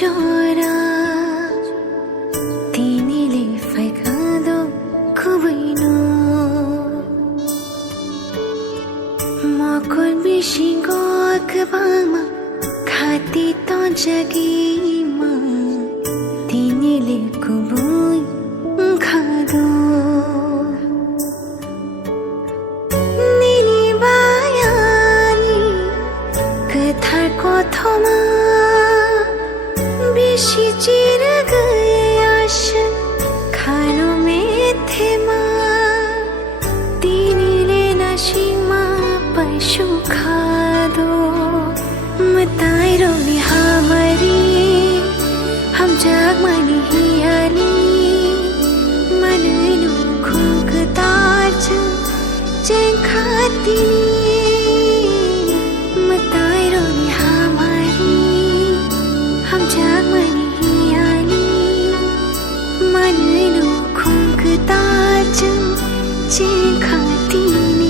जरा तिनीले फैकादो खुबैनो मकर बिसिङको अखबारमा खाती त जगीमा तिनीले कुबुई खादो निनी बायानी कथाको थोमा बेसी चिर गयास खानु मेथेमा तिनीले नसीमा पैसो खादो मताइरोनी हामरी हम जागमानी हियाली मनैनु खुक ताज चें खातिनी मताइरोनी हामरी हम जागमानी हियाली मनैनु खुक ताज चें खातिनी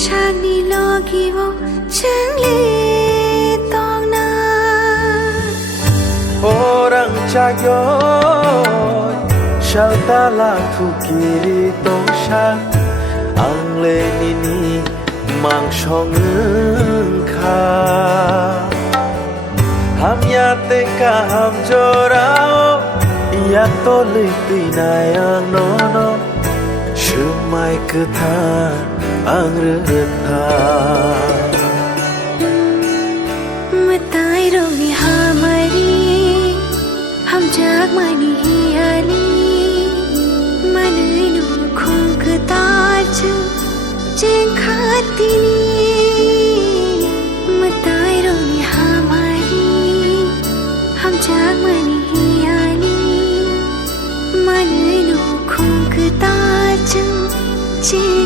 Shani logi wo changle tongna Orang chagyo Shalta la thukiri tongsha Angle nini mang shong kha Ham ya te ka ham jorao Ya to liti na yang no no Shumai ketha ang rekha मताइरोनी हामरी हम जागमानी हियाली मनैनु खुक ताज चें खातिनी मताइरोनी हामरी हम जागमानी हियाली मनैनु खुक ताज चें